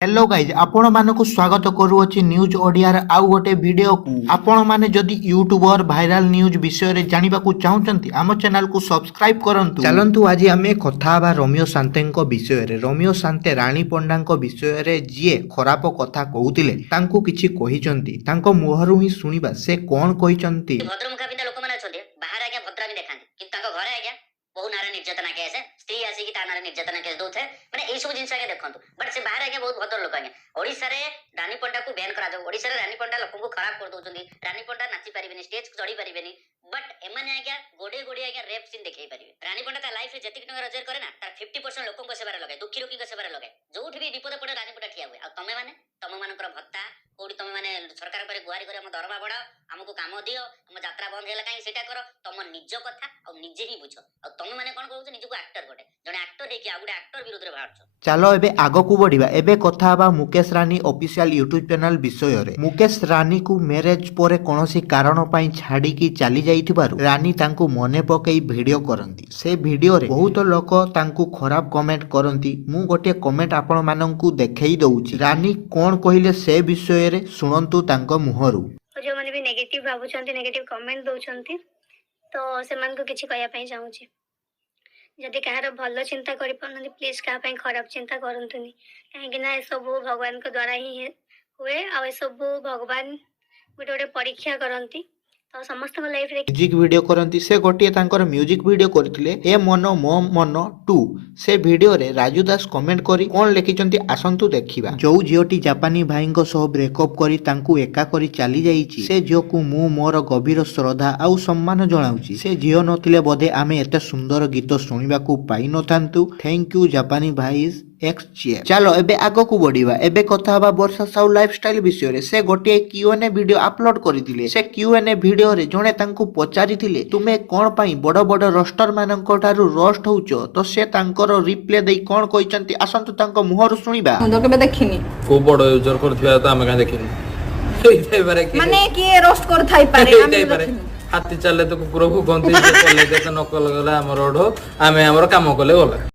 Hello guys आपण मानक स्वागत करुच्ची न्यूज ओडिया आउ गोटे वीडियो को आपण माने जदि यूट्यूबर वायरल न्यूज विषय रे जानिबा को चाहउचंती आम चैनल को सब्सक्राइब करंतु। चलंतु आज आमे कथा बा रोमियो शांते विषय रे। रोमियो शांते रानी पंडा विषय रे जिए खराब कथा कहउतिले तांको किछि कहिचंती तांको मुहरु ही सुनिबा से कोन कहिचंती। भद्रमुखा पिता लोक माने अछंती बाहर आज्ञा भद्रामी देखांती किंतु तांको घरे आज्ञा बहु नारे निर्यातना केस स्त्री आसी कि ता नारे निर्यातना केस दोथे माने एई सब जिंस आज्ञा देखंतु बट से बाहर आज्ञा बहुत भद्र लोक आज्ञा ओडिसा रे रानी पंडा को बैन करा जाऊ। ओडिसा रे रानी पंडा लोक को खराब कर दोचंदी। रानी पंडा नाची परिबेनी स्टेज को चढ़ी परिबेनी बट एमाने आज्ञा गोडे गोडे आज्ञा रेप सीन देखाई परिबे। रानी पंडा ता लाइफ रे जति टंका रोजगार करे ना तार 50% लोकन को सेवारे लगे दुखी रोगी को सेवारे लगे जोठी भी विपद पड़े रानी पंडा ठिया हुए। आ तमे माने तम मानकर भत्ता कोडी तमे माने सरकार पर गुहारी करे हम दरमा बढ़ाओ हमको काम दियो हम यात्रा बंद होला काई सेटा करो तम निज कथा आ निजे ही बुझो। आ तमे माने कोन कहउछ निजको एक्टर गोटे जने एक्टर हेकी आ गुडे एक्टर विरुद्ध रे बाहरछ। चलो एबे आगो को बढ़िबा। एबे कथा बा मुकेश रानी ऑफिशियल यूट्यूब चैनल विषय रे। मुकेश रानी को मैरिज परे कोनोसी कारण पई छाडी की चली जाइथिबारु रानी तांको मने पकई वीडियो करंती। से वीडियो रे बहुत लोक तांको खराब कमेंट करंती। मु गोटे कमेंट आपण माननकु देखेई दउची। रानी कोन कहिले से विषय रे सुनंतु तांको मुहरु। जो माने भी नेगेटिव भाबुचंती नेगेटिव कमेंट दउचंती तो सेमान को किछि कहया पई चाहूची जदि कहार भल चिंता करि पन प्लीज कहा पई खराब चिंता करंतुनी काहे ना ए सब भगवान के द्वारा ही हुए आ ए सब भगवान गोटे गोटे परीक्षा करंती तो समस्त लाइफ रे म्यूजिक वीडियो करंती। से गोटे तांकर म्यूजिक वीडियो करथिले ए मन मो मन 2 से वीडियो रे राजू दास कमेंट करी कोन लिखिचंती आसंतु देखिबा। जो झियोटी जापानी भाईंको सह ब्रेकअप करी तांकू एका करी चली जाईची से झियो को मु मोर गभीर श्रद्धा आउ सम्मान जणाउची। से झियो नथिले बोधे आमे एते सुंदर गीत सुनिबा को पाई नथांतु। थैंक यू जापानी भाईस एक्सचेंज। चलो एबे आगो को बढ़िबा। एबे कथा हबा वर्षा साहू लाइफस्टाइल विषय रे। से गोटे क्यूएनए वीडियो अपलोड करथिले। से क्यूएनए वीडियो रे जणे तांकू पचारिथिले तुमे कोन पई बड़ बड़ रोस्टर माननको थारु रोस्ट होउचो तो से तांकर रिप्ले देई कोन कहिचंती आसंतु तांको मुहरु सुनिबा। तो केबे देखिनी को बड़ यूजर करथिया त आमे का देखिनी हेइ पारे कि माने कि रोस्ट कर थाई पारे हेइ पारे हाथी चले तो कुकुर को गंती चले दे त नकल गला हमर ओढो आमे हमर काम कले गला।